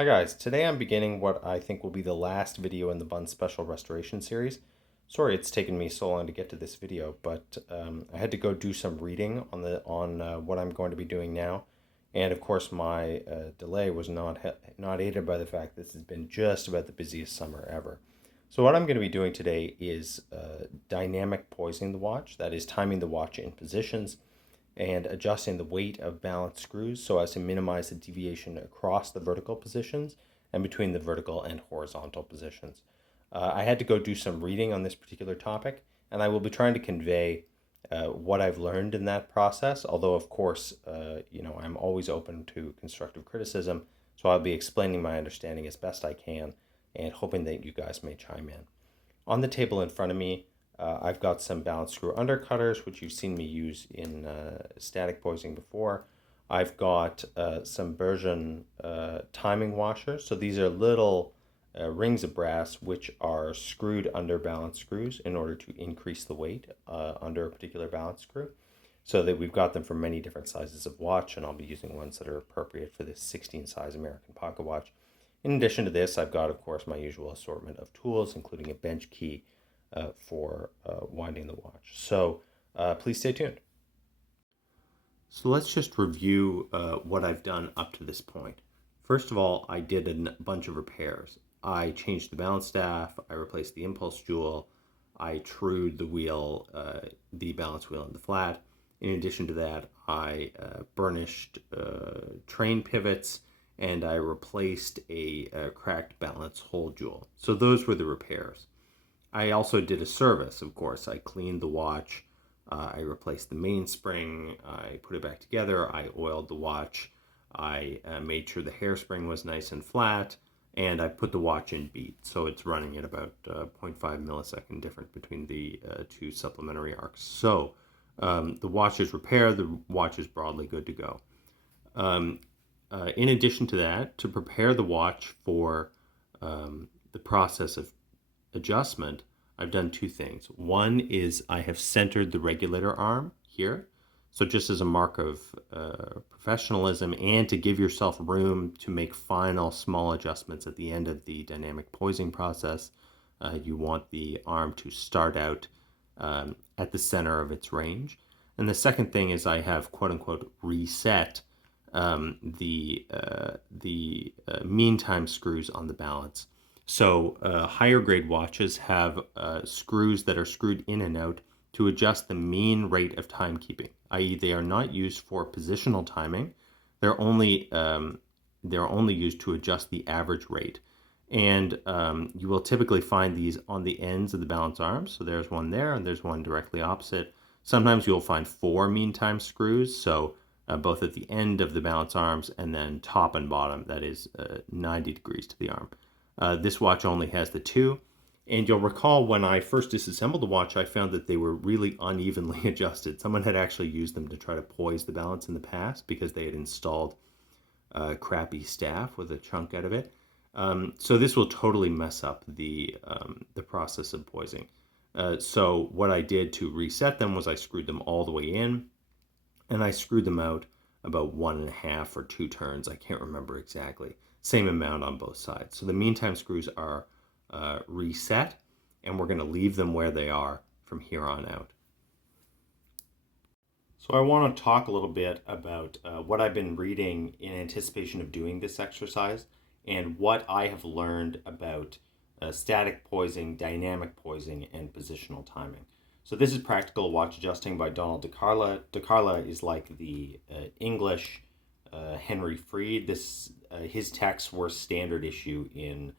Hi guys, today I'm beginning what I think will be the last video in the Bunn Special restoration series. Sorry it's taken me so long to get to this video, but I had to go do some reading on what I'm going to be doing now. And of course my delay was not aided by the fact this has been just about the busiest summer ever. So what I'm going to be doing today is dynamic poising the watch, that is timing the watch in positions and adjusting the weight of balanced screws so as to minimize the deviation across the vertical positions and between the vertical and horizontal positions. I had to go do some reading on this particular topic, and I will be trying to convey what I've learned in that process, although of course, I'm always open to constructive criticism, so I'll be explaining my understanding as best I can and hoping that you guys may chime in. On the table in front of me, I've got some balanced screw undercutters, which you've seen me use in static poising before. I've got some Bergen timing washers. So these are little rings of brass which are screwed under balance screws in order to increase the weight under a particular balance screw. So that we've got them for many different sizes of watch, and I'll be using ones that are appropriate for this 16 size American pocket watch. In addition to this, I've got, of course, my usual assortment of tools, including a bench key for winding the watch. So please stay tuned. So let's just review what I've done up to this point. First of all, I did a bunch of repairs. I changed the balance staff, I replaced the impulse jewel, I trued the wheel, the balance wheel and the flat. In addition to that, I burnished train pivots, and I replaced a cracked balance hole jewel. So those were the repairs. I also did a service, of course. I cleaned the watch, I replaced the mainspring, I put it back together, I oiled the watch, I made sure the hairspring was nice and flat, and I put the watch in beat. So it's running at about 0.5 millisecond difference between the two supplementary arcs. So the watch is repaired, the watch is broadly good to go. In addition to that, to prepare the watch for the process of adjustment, I've done two things. One is I have centered the regulator arm here. So just as a mark of professionalism and to give yourself room to make final small adjustments at the end of the dynamic poising process, you want the arm to start out at the center of its range. And the second thing is I have quote unquote reset the mean time screws on the balance. So higher grade watches have screws that are screwed in and out to adjust the mean rate of timekeeping, i.e. they are not used for positional timing. They're only used to adjust the average rate. And you will typically find these on the ends of the balance arms. So there's one there and there's one directly opposite. Sometimes you'll find 4 mean time screws, so both at the end of the balance arms and then top and bottom, that is 90 degrees to the arm. This watch only has the 2, and you'll recall when I first disassembled the watch, I found that they were really unevenly adjusted. Someone had actually used them to try to poise the balance in the past because they had installed crappy staff with a chunk out of it. So this will totally mess up the process of poising. So what I did to reset them was I screwed them all the way in, and I screwed them out about 1.5 or 2 turns. I can't remember exactly. Same amount on both sides. So the mean time screws are reset, and we're going to leave them where they are from here on out. So I want to talk a little bit about what I've been reading in anticipation of doing this exercise and what I have learned about static poising, dynamic poising, and positional timing. So this is Practical Watch Adjusting by Donald DeCarla. DeCarla is like the English Henry Freed. His texts were standard issue in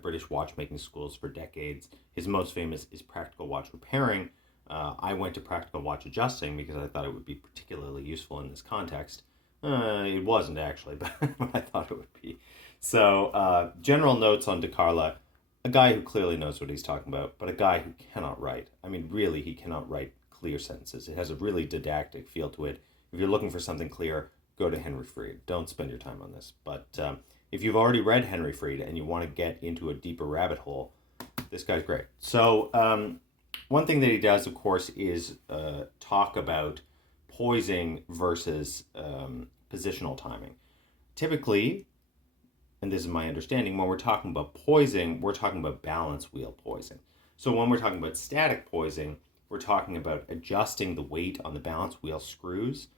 British watchmaking schools for decades. His most famous is Practical Watch Repairing. I went to Practical Watch Adjusting because I thought it would be particularly useful in this context. It wasn't actually, but I thought it would be. So general notes on DeCarla: a guy who clearly knows what he's talking about, but a guy who cannot write. I mean, really, he cannot write clear sentences. It has a really didactic feel to it. If you're looking for something clear, go to Henry Freed. Don't spend your time on this. But if you've already read Henry Freed and you want to get into a deeper rabbit hole, this guy's great. So one thing that he does, of course, is talk about poising versus positional timing. Typically, and this is my understanding, when we're talking about poising, we're talking about balance wheel poising. So when we're talking about static poising, we're talking about adjusting the weight on the balance wheel screws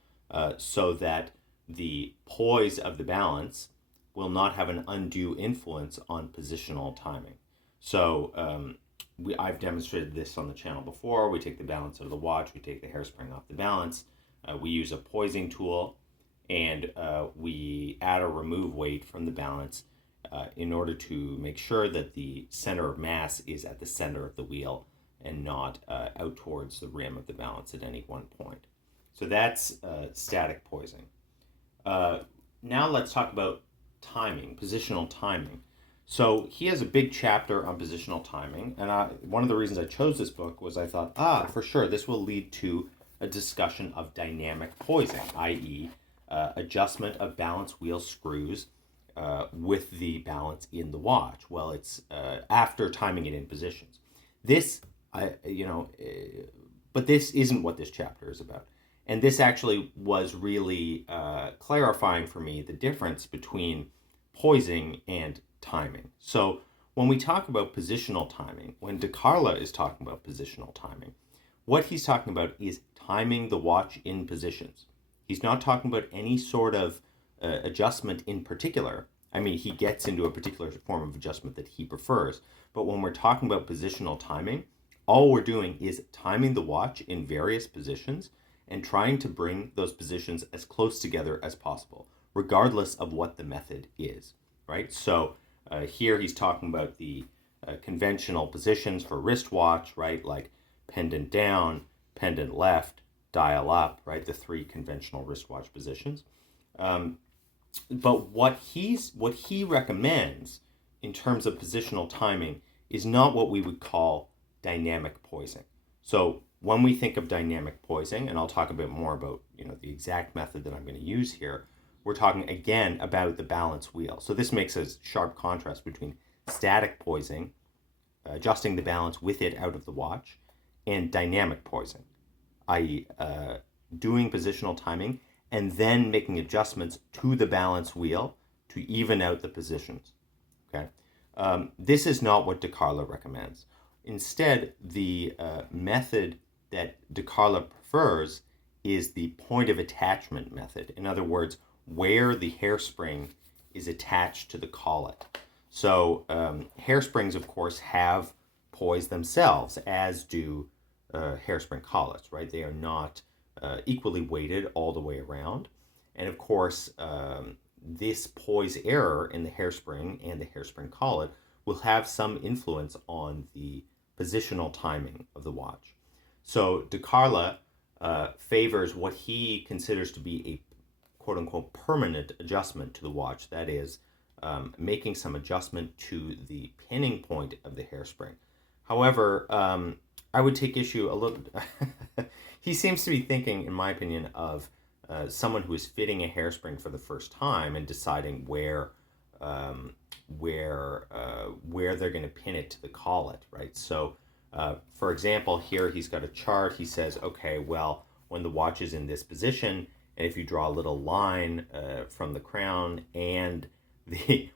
so that the poise of the balance will not have an undue influence on positional timing. So I've demonstrated this on the channel before. We take the balance out of the watch, we take the hairspring off the balance, we use a poising tool, and we add or remove weight from the balance in order to make sure that the center of mass is at the center of the wheel and not out towards the rim of the balance at any one point. So that's static poising. Now let's talk about timing, positional timing. So he has a big chapter on positional timing, and one of the reasons I chose this book was I thought, for sure, this will lead to a discussion of dynamic poising, i.e., adjustment of balance wheel screws with the balance in the watch. Well, it's after timing it in positions. This, but this isn't what this chapter is about. And this actually was really clarifying for me the difference between poising and timing. So when we talk about positional timing, when DeCarlo is talking about positional timing, what he's talking about is timing the watch in positions. He's not talking about any sort of adjustment in particular. I mean, he gets into a particular form of adjustment that he prefers. But when we're talking about positional timing, all we're doing is timing the watch in various positions and trying to bring those positions as close together as possible, regardless of what the method is, right? So here he's talking about the conventional positions for wristwatch, right? Like pendant down, pendant left, dial up, right? The three conventional wristwatch positions. But what he recommends in terms of positional timing is not what we would call dynamic poising. So when we think of dynamic poising, and I'll talk a bit more about the exact method that I'm going to use here, we're talking again about the balance wheel. So this makes a sharp contrast between static poising, adjusting the balance with it out of the watch, and dynamic poising, i.e. Doing positional timing and then making adjustments to the balance wheel to even out the positions. Okay, this is not what DeCarlo recommends. Instead, the method that DeCarlo prefers is the point of attachment method. In other words, where the hairspring is attached to the collet. So hairsprings, of course, have poise themselves, as do hairspring collets, right? They are not equally weighted all the way around. And of course, this poise error in the hairspring and the hairspring collet will have some influence on the positional timing of the watch. So DeCarlo favors what he considers to be a quote-unquote permanent adjustment to the watch. That is, making some adjustment to the pinning point of the hairspring. However, I would take issue a little... He seems to be thinking, in my opinion, of someone who is fitting a hairspring for the first time and deciding where they're going to pin it to the collet, right? So, for example, here he's got a chart. He says, okay, well, when the watch is in this position, and if you draw a little line from the crown and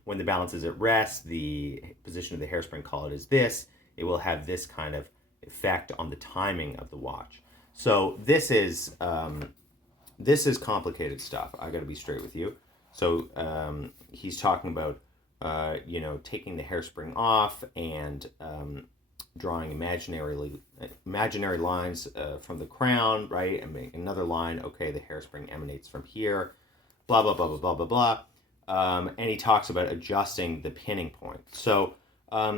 when the balance is at rest, the position of the hairspring collet is this, it will have this kind of effect on the timing of the watch. So this is complicated stuff. I got to be straight with you. So he's talking about taking the hairspring off and drawing imaginary lines from the crown, right, and make another line. Okay, the hairspring emanates from here. Blah blah blah blah blah blah blah. And he talks about adjusting the pinning point. So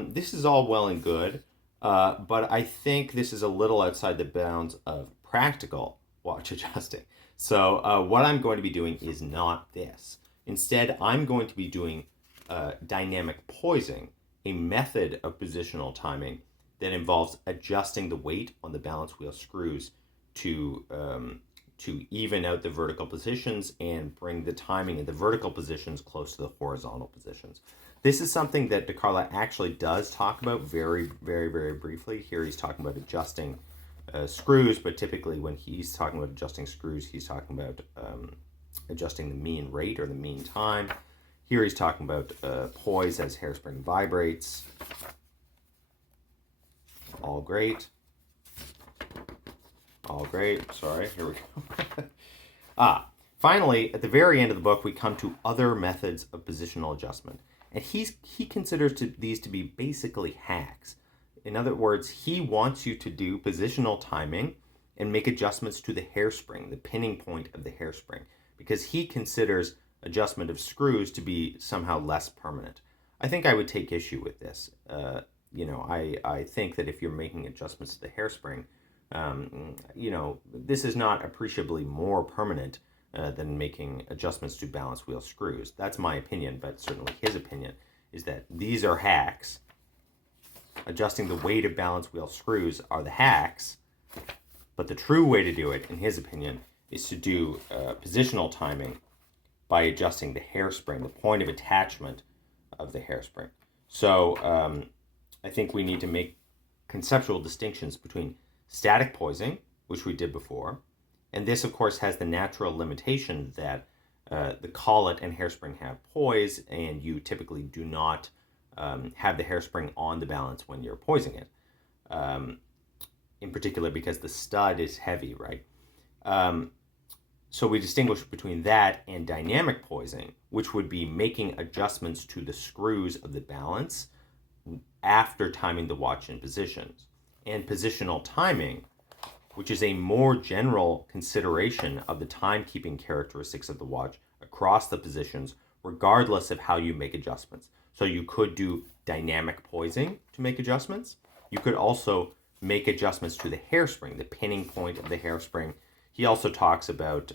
this is all well and good, but I think this is a little outside the bounds of practical watch adjusting. So what I'm going to be doing is not this. Instead, I'm going to be doing dynamic poising, a method of positional timing that involves adjusting the weight on the balance wheel screws to even out the vertical positions and bring the timing in the vertical positions close to the horizontal positions. This is something that DeCarlo actually does talk about very, very, very briefly. Here he's talking about adjusting screws, but typically when he's talking about adjusting screws, he's talking about adjusting the mean rate or the mean time. Here he's talking about poise as hairspring vibrates. All great. All great. Sorry, here we go. Finally, at the very end of the book, we come to other methods of positional adjustment. And he considers these to be basically hacks. In other words, he wants you to do positional timing and make adjustments to the hairspring, the pinning point of the hairspring, because he considers adjustment of screws to be somehow less permanent. I think I would take issue with this. I think that if you're making adjustments to the hairspring, this is not appreciably more permanent than making adjustments to balance wheel screws. That's my opinion, but certainly his opinion is that these are hacks. Adjusting the weight of balance wheel screws are the hacks, but the true way to do it, in his opinion, is to do positional timing by adjusting the hairspring, the point of attachment of the hairspring. So I think we need to make conceptual distinctions between static poising, which we did before, and this, of course, has the natural limitation that the collet and hairspring have poise, and you typically do not have the hairspring on the balance when you're poising it, in particular because the stud is heavy, right? So we distinguish between that and dynamic poising, which would be making adjustments to the screws of the balance after timing the watch in positions. And positional timing, which is a more general consideration of the timekeeping characteristics of the watch across the positions, regardless of how you make adjustments. So you could do dynamic poising to make adjustments. You could also make adjustments to the hairspring, the pinning point of the hairspring. He also talks about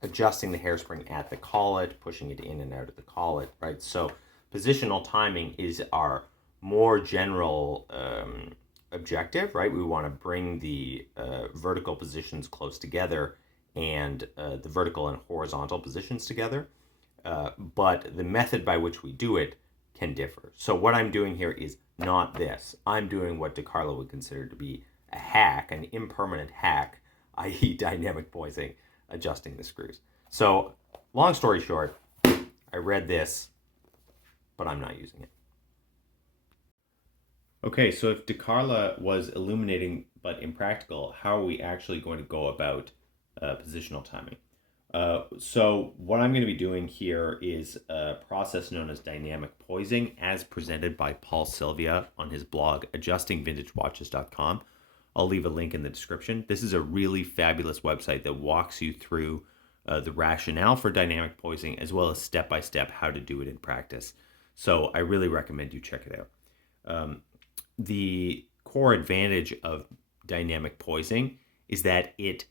adjusting the hairspring at the collet, pushing it in and out of the collet, right? So positional timing is our more general objective, right? We want to bring the vertical positions close together and the vertical and horizontal positions together. But the method by which we do it can differ. So what I'm doing here is not this. I'm doing what DiCarlo would consider to be a hack, an impermanent hack, i.e. dynamic poising, adjusting the screws. So long story short, I read this, but I'm not using it. Okay, so if DiCarlo was illuminating but impractical, how are we actually going to go about positional timing? So what I'm going to be doing here is a process known as dynamic poising, as presented by Paul Sylvia on his blog, adjustingvintagewatches.com. I'll leave a link in the description. This is a really fabulous website that walks you through the rationale for dynamic poising, as well as step-by-step how to do it in practice. So I really recommend you check it out. The core advantage of dynamic poising is that it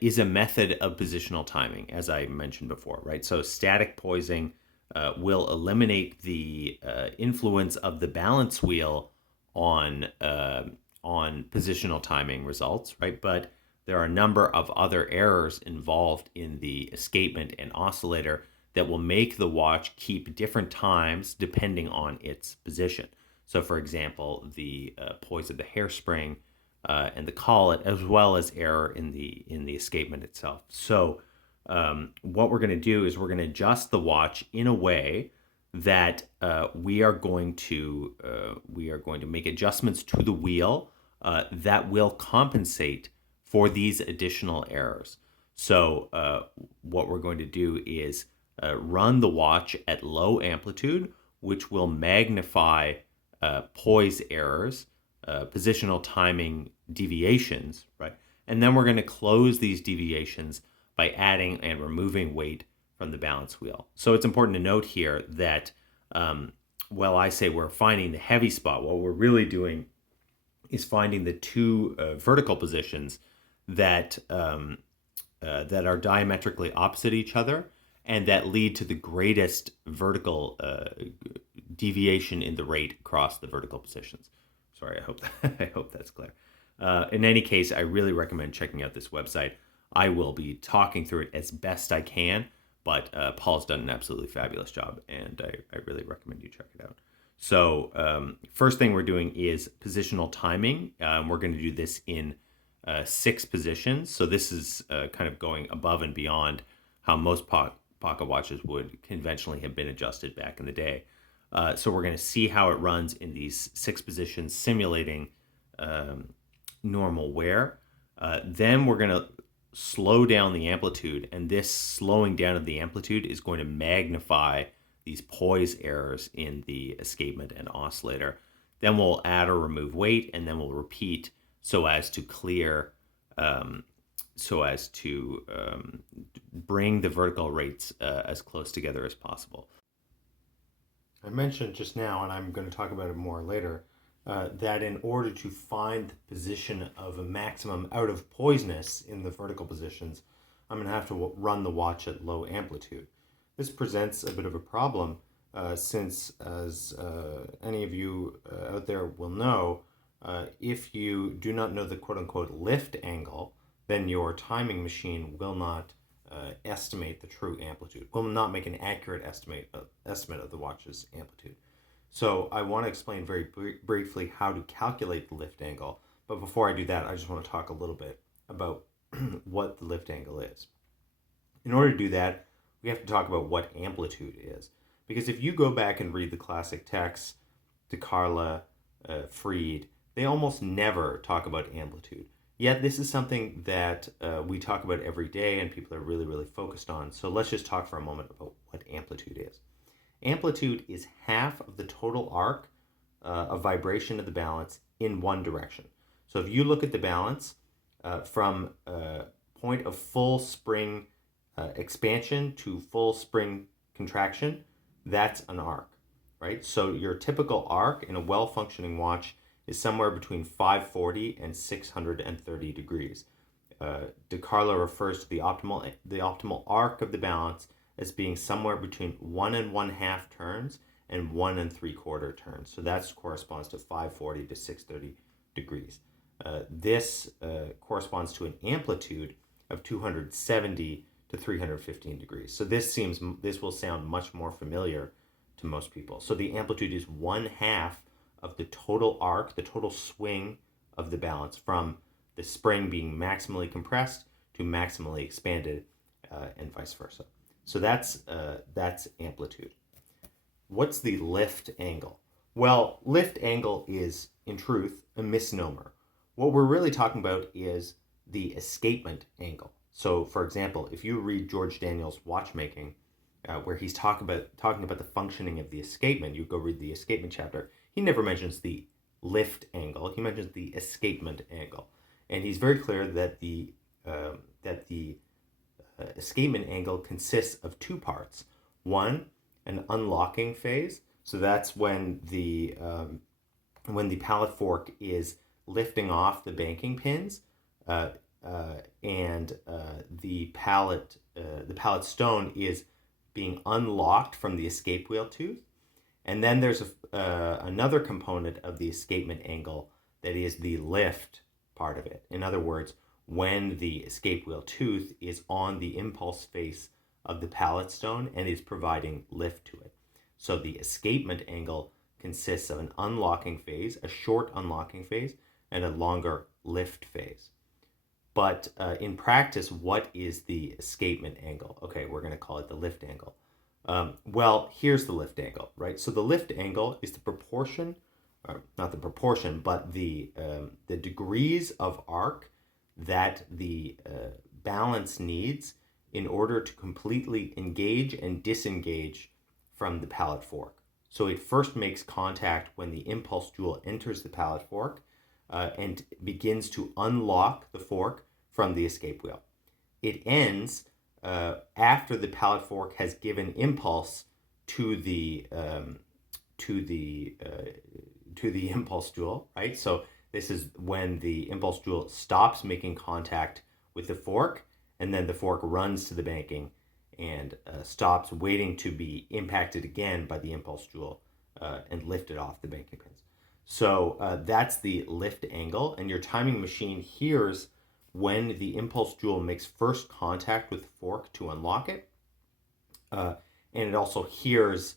is a method of positional timing, as I mentioned before, right? So static poising will eliminate the influence of the balance wheel on positional timing results, right? But there are a number of other errors involved in the escapement and oscillator that will make the watch keep different times depending on its position. So, for example, the poise of the hairspring and the collet, as well as error in the escapement itself. So, what we're going to do is we're going to adjust the watch in a way that we are going to make adjustments to the wheel that will compensate for these additional errors. So, what we're going to do is run the watch at low amplitude, which will magnify poise errors, positional timing deviations, right? And then we're going to close these deviations by adding and removing weight from the balance wheel. So it's important to note here that while I say we're finding the heavy spot, what we're really doing is finding the two vertical positions that are diametrically opposite each other and that lead to the greatest vertical deviation in the rate across the vertical positions. Sorry, I hope that's clear. In any case, I really recommend checking out this website. I will be talking through it as best I can, but Paul's done an absolutely fabulous job, and I really recommend you check it out. So first thing we're doing is positional timing. We're going to do this in 6 positions. So this is kind of going above and beyond how most pocket watches would conventionally have been adjusted back in the day. So we're going to see how it runs in these 6 positions, simulating normal wear. Then we're going to slow down the amplitude, and this slowing down of the amplitude is going to magnify these poise errors in the escapement and oscillator. Then we'll add or remove weight, and then we'll repeat so as to clear, bring the vertical rates as close together as possible. I mentioned just now, and I'm going to talk about it more later, that in order to find the position of a maximum out of poiseness in the vertical positions, I'm going to have to run the watch at low amplitude. This presents a bit of a problem since, as any of you out there will know, if you do not know the quote-unquote lift angle, then your timing machine will not estimate the true amplitude, will not make an accurate estimate of the watch's amplitude. So I want to explain very briefly how to calculate the lift angle, but before I do that, I just want to talk a little bit about what the lift angle is. In order to do that, we have to talk about what amplitude is, because if you go back and read the classic texts, DeCarlo, Fried, they almost never talk about amplitude. Yet this is something that we talk about every day and people are really, really focused on. So let's just talk for a moment about what amplitude is. Amplitude is half of the total arc of vibration of the balance in one direction. So if you look at the balance from point of full spring expansion to full spring contraction, that's an arc, right? So your typical arc in a well-functioning watch is somewhere between 540 and 630 degrees. DeCarlo refers to the optimal arc of the balance as being somewhere between 1 1/2 turns and 1 3/4 turns. So that corresponds to 540 to 630 degrees. This corresponds to an amplitude of 270 to 315 degrees. So this will sound much more familiar to most people. So the amplitude is 1/2 of the total arc, the total swing of the balance from the spring being maximally compressed to maximally expanded, and vice versa. So that's amplitude. What's the lift angle? Well, lift angle is, in truth, a misnomer. What we're really talking about is the escapement angle. So, for example, if you read George Daniel's Watchmaking, where he's talking about the functioning of the escapement, you go read the escapement chapter, he never mentions the lift angle. He mentions the escapement angle. And he's very clear that the escapement angle consists of 2 parts. One, an unlocking phase. So that's when the pallet fork is lifting off the banking pins, and the pallet stone is being unlocked from the escape wheel tooth. And then there's another component of the escapement angle that is the lift part of it. In other words, when the escape wheel tooth is on the impulse face of the pallet stone and is providing lift to it. So the escapement angle consists of an unlocking phase, a short unlocking phase, and a longer lift phase. But in practice, what is the escapement angle? Okay, we're going to call it the lift angle. Well, here's the lift angle, right? So the lift angle is the proportion, not the proportion, but the degrees of arc that the balance needs in order to completely engage and disengage from the pallet fork. So it first makes contact when the impulse jewel enters the pallet fork and begins to unlock the fork from the escape wheel. It ends after the pallet fork has given impulse to the impulse jewel, right? So this is when the impulse jewel stops making contact with the fork, and then the fork runs to the banking and stops waiting to be impacted again by the impulse jewel and lifted off the banking pins. So that's the lift angle, and your timing machine hears when the impulse jewel makes first contact with the fork to unlock it, and it also hears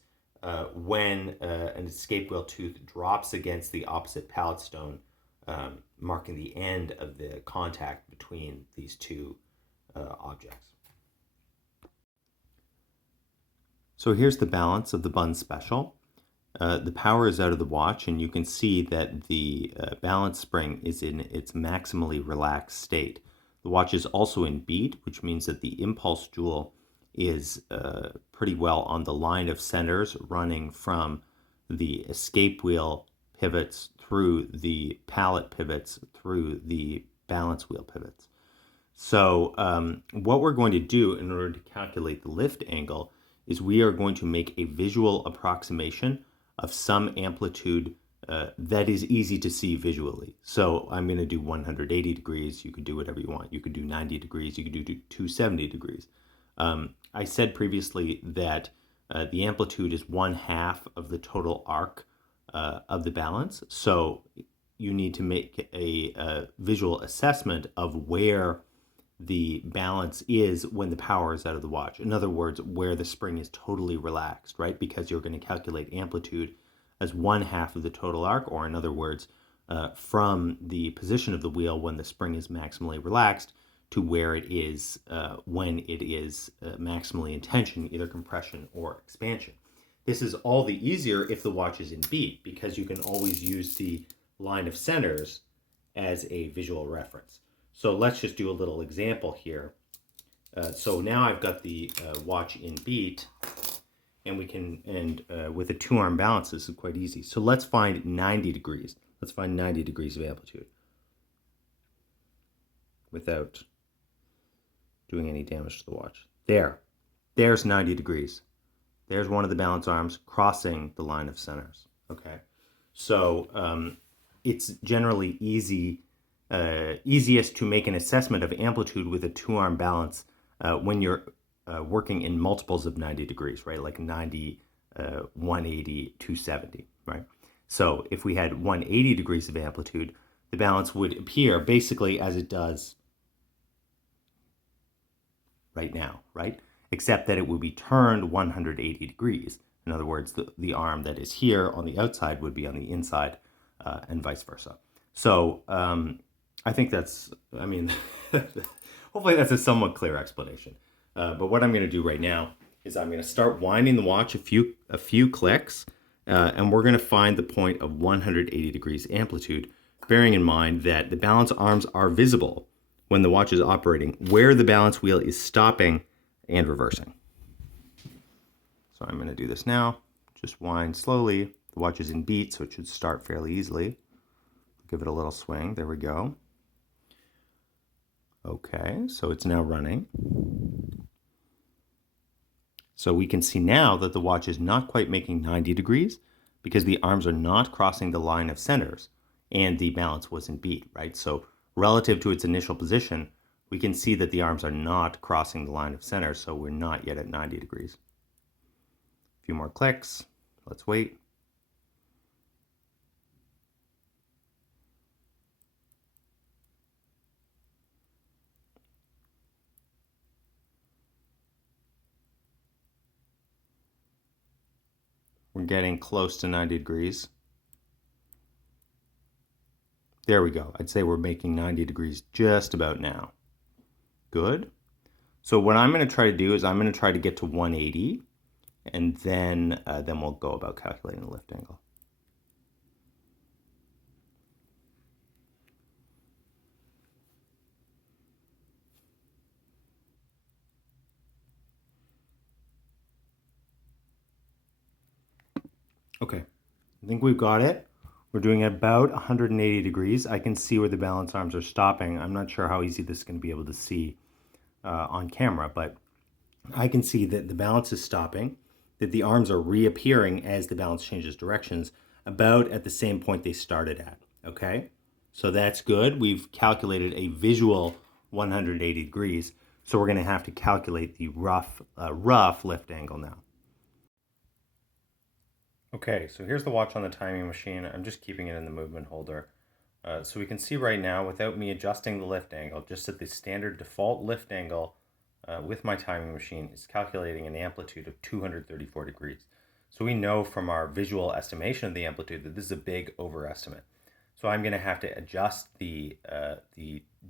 when an escape wheel tooth drops against the opposite pallet stone, marking the end of the contact between these two objects. So here's the balance of the Bunn Special. The power is out of the watch, and you can see that the balance spring is in its maximally relaxed state. The watch is also in beat, which means that the impulse jewel is pretty well on the line of centers, running from the escape wheel pivots through the pallet pivots through the balance wheel pivots. So what we're going to do in order to calculate the lift angle is we are going to make a visual approximation of some amplitude that is easy to see visually. So I'm going to do 180 degrees. You could do whatever you want. You could do 90 degrees. You could do 270 degrees. I said previously that the amplitude is 1/2 of the total arc of the balance. So you need to make a visual assessment of where the balance is when the power is out of the watch. In other words, where the spring is totally relaxed, right? Because you're going to calculate amplitude as 1/2 of the total arc, or in other words, from the position of the wheel when the spring is maximally relaxed to where it is when it is maximally in tension, either compression or expansion. This is all the easier if the watch is in beat, because you can always use the line of centers as a visual reference. So let's just do a little example here. So now I've got the watch in beat, and we can, with a 2-arm balance, this is quite easy. So let's find 90 degrees. Let's find 90 degrees of amplitude without doing any damage to the watch. There's 90 degrees. There's one of the balance arms crossing the line of centers. Okay, so it's generally easiest to make an assessment of amplitude with a 2-arm balance when you're working in multiples of 90 degrees, right? Like 90, 180, 270, right? So if we had 180 degrees of amplitude, the balance would appear basically as it does right now, right? Except that it would be turned 180 degrees. In other words, the arm that is here on the outside would be on the inside, and vice versa. So I think that's, I mean, hopefully that's a somewhat clear explanation. But what I'm going to do right now is I'm going to start winding the watch a few clicks, and we're going to find the point of 180 degrees amplitude, bearing in mind that the balance arms are visible when the watch is operating, where the balance wheel is stopping and reversing. So I'm going to do this now. Just wind slowly. The watch is in beat, so it should start fairly easily. Give it a little swing. There we go. Okay, so it's now running. So we can see now that the watch is not quite making 90 degrees because the arms are not crossing the line of centers and the balance was in beat, right? So relative to its initial position, we can see that the arms are not crossing the line of center, so we're not yet at 90 degrees. A few more clicks. Let's wait. We're getting close to 90 degrees. There we go. I'd say we're making 90 degrees just about now. Good. So what I'm going to try to do is I'm going to try to get to 180, and then we'll go about calculating the lift angle. Okay, I think we've got it. We're doing about 180 degrees. I can see where the balance arms are stopping. I'm not sure how easy this is going to be able to see on camera, but I can see that the balance is stopping, that the arms are reappearing as the balance changes directions about at the same point they started at, okay? So that's good. We've calculated a visual 180 degrees, so we're going to have to calculate the rough lift angle now. Okay, so here's the watch on the timing machine. I'm just keeping it in the movement holder. So we can see right now, without me adjusting the lift angle, just at the standard default lift angle with my timing machine is calculating an amplitude of 234 degrees. So we know from our visual estimation of the amplitude that this is a big overestimate. So I'm going to have to adjust the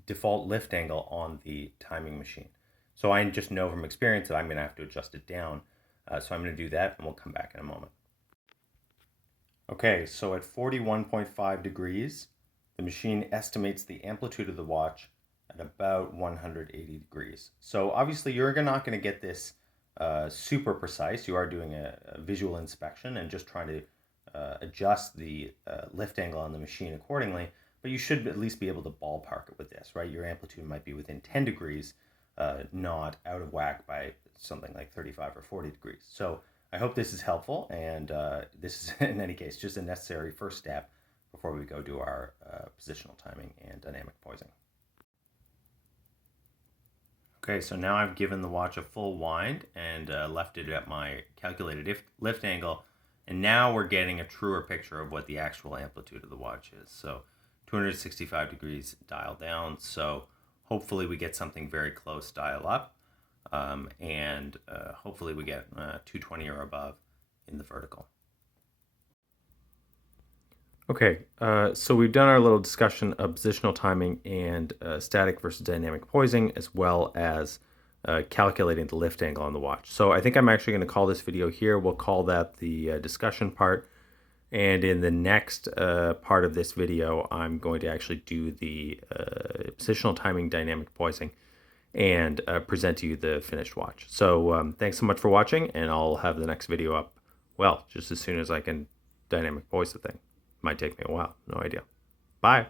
default lift angle on the timing machine. So I just know from experience that I'm going to have to adjust it down So I'm going to do that and we'll come back in a moment. Okay, so at 41.5 degrees, the machine estimates the amplitude of the watch at about 180 degrees. So obviously you're not going to get this super precise. You are doing a visual inspection and just trying to adjust the lift angle on the machine accordingly, but you should at least be able to ballpark it with this, right? Your amplitude might be within 10 degrees, not out of whack by something like 35 or 40 degrees. So I hope this is helpful, and this is, in any case, just a necessary first step before we go do our positional timing and dynamic poising. Okay, so now I've given the watch a full wind and left it at my calculated lift angle, and now we're getting a truer picture of what the actual amplitude of the watch is. So 265 degrees dial down, so hopefully we get something very close dial up. And hopefully we get 220 or above in the vertical. Okay, so we've done our little discussion of positional timing and static versus dynamic poising, as well as calculating the lift angle on the watch. So I think I'm actually going to call this video here. We'll call that the discussion part. And in the next part of this video, I'm going to actually do the positional timing dynamic poising and present to you the finished watch. So thanks so much for watching, and I'll have the next video up, well, just as soon as I can dynamic poise the thing. Might take me a while, no idea. Bye.